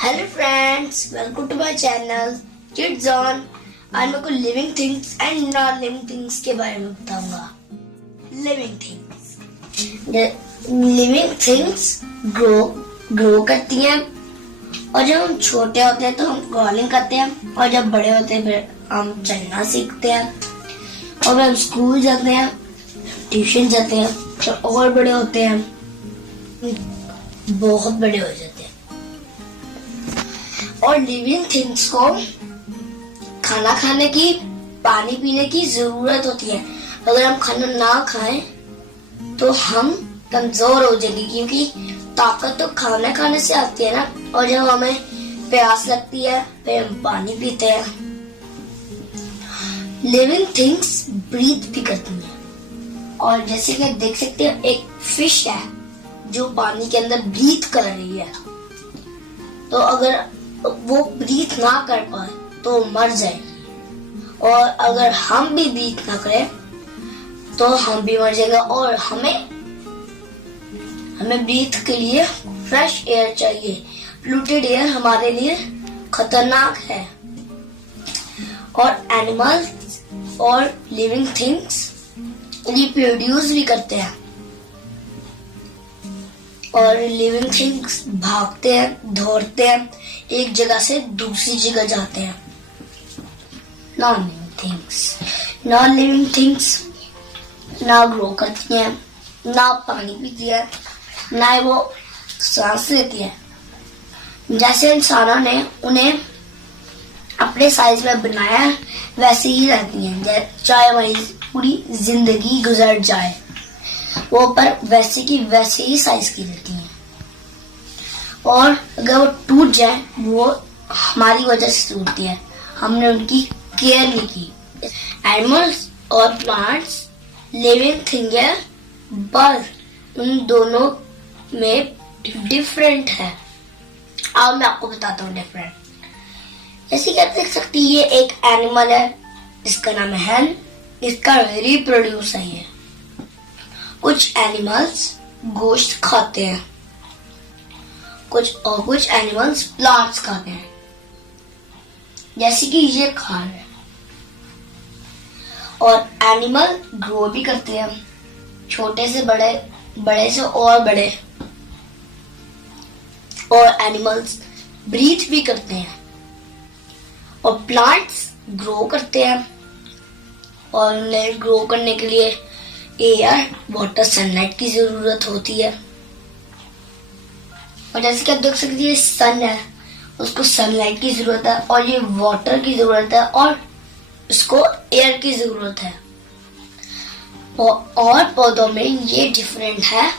Hello friends, welcome to my channel kids on. आज मैं कुछ living things and non living things के बारे में बताऊंगा। लिविंग थिंग्स ग्रो करती हैं, और जब हम छोटे होते हैं तो हम क्रॉलिंग करते हैं, और जब बड़े होते हैं फिर हम चलना सीखते हैं, और फिर हम स्कूल जाते हैं, ट्यूशन जाते हैं, और बड़े होते हैं, बहुत बड़े हो जाते हैं। और लिविंग थिंग्स को खाना खाने की, पानी पीने की जरूरत होती है। अगर हम खाना ना खाएं तो हम कमजोर हो जाएंगे, क्योंकि ताकत तो खाना खाने से आती है ना। और जब हमें प्यास लगती है फिर हम पानी पीते हैं। लिविंग थिंग्स ब्रीथ भी करती हैं, और जैसे कि देख सकते हैं एक फिश है जो पानी के अंदर ब्रीथ कर रही है। तो अगर वो ब्रीथ ना कर पाए तो मर जाएगी, और अगर हम भी ब्रीथ ना करें तो हम भी मर जाएंगे। और हमें ब्रीथ के लिए फ्रेश एयर चाहिए। पोल्यूटेड एयर हमारे लिए खतरनाक है। और एनिमल्स और लिविंग थिंग्स रिप्रोड्यूस भी करते हैं, और लिविंग थिंग्स भागते हैं, दौड़ते हैं, एक जगह से दूसरी जगह जाते हैं। नॉन लिविंग थिंग्स ना ग्रो करती हैं, ना पानी पीती है, ना वो सांस लेती है। जैसे इंसानों ने उन्हें अपने साइज में बनाया वैसे ही रहती हैं, चाहे हमारी पूरी जिंदगी गुजर जाए वो पर वैसे की वैसे ही साइज की रहती हैं। और अगर वो टूट जाए वो हमारी वजह से टूटती है, हमने उनकी केयर नहीं की। एनिमल्स और प्लांट्स लिविंग थिंग है, बस उन दोनों में डिफरेंट है। अब मैं आपको बताता हूँ डिफरेंट। जैसे कि आप देख सकती है, ये एक एनिमल है, इसका नाम है हेन, इसका रिप्रोड्यूस है ये। कुछ एनिमल्स गोश्त खाते हैं, कुछ एनिमल्स प्लांट्स खाते हैं, जैसे कि ये खा रहे हैं। और एनिमल ग्रो भी करते हैं, छोटे से बड़े, बड़े से और बड़े। और एनिमल्स ब्रीथ भी करते हैं, और प्लांट्स ग्रो करते हैं, और उन्हें ग्रो करने के लिए एयर, वाटर, सनलाइट की जरूरत होती है। और जैसे कि आप देख सकते हैं, सन है, उसको सनलाइट की जरूरत है, और ये वाटर की जरूरत है, और इसको एयर की जरूरत है। और पौधों में ये डिफरेंट है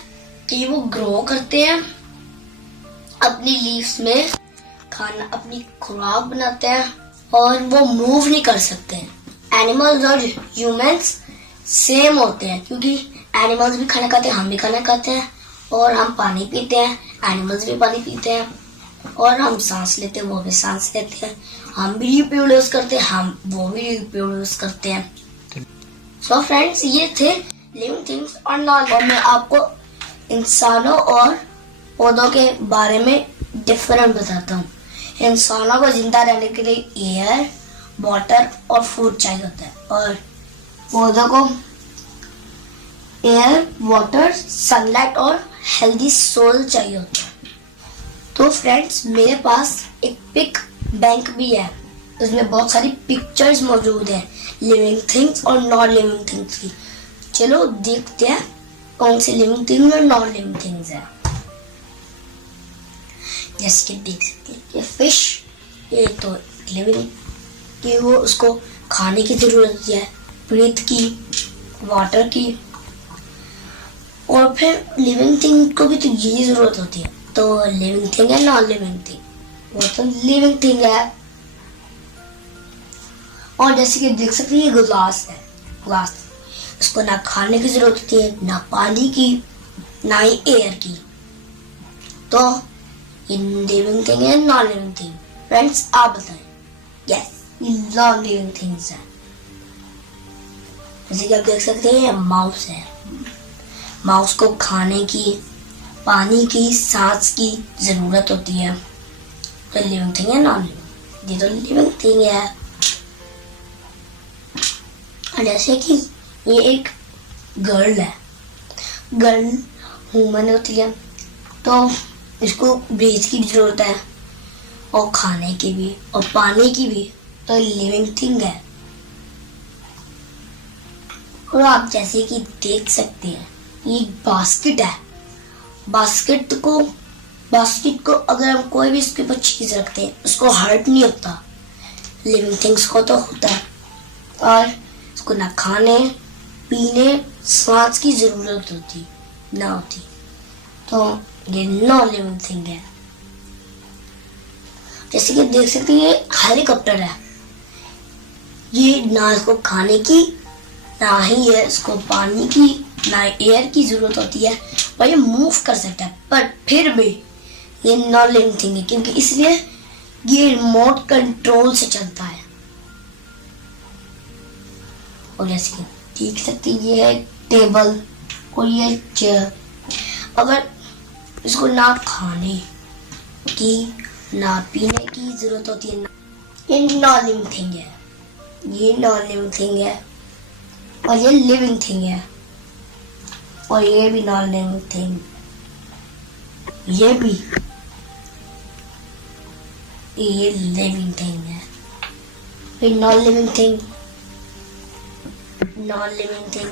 कि वो ग्रो करते हैं, अपनी लीव्स में खाना, अपनी खुराक बनाते हैं, और वो मूव नहीं कर सकते। एनिमल्स और ह्यूमंस सेम होते हैं, क्योंकि एनिमल्स भी खाना खाते हैं, हम भी खाना खाते हैं, और हम पानी पीते हैं, एनिमल्स भी पानी पीते हैं, और हम सांस लेते हैं, वो भी सांस लेते हैं, हम भी रिप्रोड्यूस करते हैं, वो भी रिप्रोड्यूस करते हैं। सो फ्रेंड्स, ये थे लिविंग थिंग्स और नॉन। और मैं आपको इंसानों और पौधों के बारे में डिफरेंट बताता हूँ। इंसानों को जिंदा रहने के लिए एयर, वाटर और फूड चाहिए होता है, और पौधों को एयर, वाटर, सनलाइट और हेल्दी सोल चाहिए होता है। तो फ्रेंड्स, मेरे पास एक पिक बैंक भी है, उसमें बहुत सारी पिक्चर्स मौजूद हैं लिविंग थिंग्स और नॉन लिविंग थिंग्स की। चलो देखते हैं कौन सी लिविंग थिंग्स और नॉन लिविंग थिंग्स है। जैसे कि देख सकते हैं, ये फिश, ये तो लिविंग कि वो उसको खाने की जरूरत है, ब्रीथ की, वाटर की, और फिर लिविंग थिंग को भी तो यही जरूरत होती है। तो लिविंग थिंग है, नॉन लिविंग थिंग, वो तो लिविंग थिंग है। और जैसे कि देख सकते हैं, ये ग्लास है, ग्लास, इसको ना खाने की जरूरत होती है, ना पानी की, ना ही एयर की। तो ये लिविंग थिंग है, नॉन लिविंग थिंग। फ्रेंड्स, आप बताएं। यस, ये नॉन लिविंग थिंग्स है। जैसे कि आप देख सकते हैं, माउस है, माउस को खाने की, पानी की, सांस की जरूरत होती है। तो लिविंग थिंग है नॉन लिविंग? ये तो लिविंग थिंग है। और जैसे कि ये एक गर्ल है, गर्ल ह्यूमन होती है तो इसको ब्रीथ की जरूरत है और खाने की भी और पानी की भी, तो लिविंग थिंग है। और आप जैसे कि देख सकते हैं ये एक बास्केट है। बास्केट को अगर हम कोई भी इसके ऊपर चीज रखते हैं उसको हर्ट नहीं होता, लिविंग थिंग्स को तो होता है। और इसको ना खाने पीने सांस की जरूरत होती ना होती, तो ये नॉन लिविंग थिंग है। जैसे कि देख सकते हैं ये हेलीकॉप्टर है, ये ना इसको खाने की ना ही है इसको पानी की ना एयर की जरूरत होती है और ये मूव कर सकता है, पर फिर भी ये नॉन लिविंग थिंग है क्योंकि इसलिए ये रिमोट कंट्रोल से चलता है। और जैसे कि देख सकते हैं ये है टेबल और ये चेयर। अगर इसको ना खाने की ना पीने की जरूरत होती है, ये नॉन लिविंग थिंग है। ये नॉन लिविंग थिंग है और ये लिविंग थिंग है और ये भी नॉन लिविंग थिंग, ये भी ये लिविंग थिंग है। फिर non living thing, non living thing.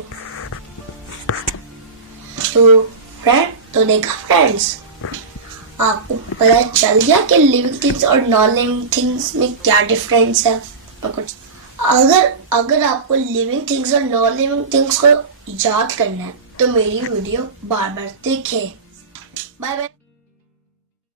तो देखा फ्रेंड्स, आपको पता चल गया कि लिविंग थिंग्स और नॉन लिविंग थिंग्स में क्या डिफरेंस है। और कुछ अगर आपको लिविंग थिंग्स और नॉन लिविंग थिंग्स को याद करना है तो मेरी वीडियो बार बार देखें। Bye bye.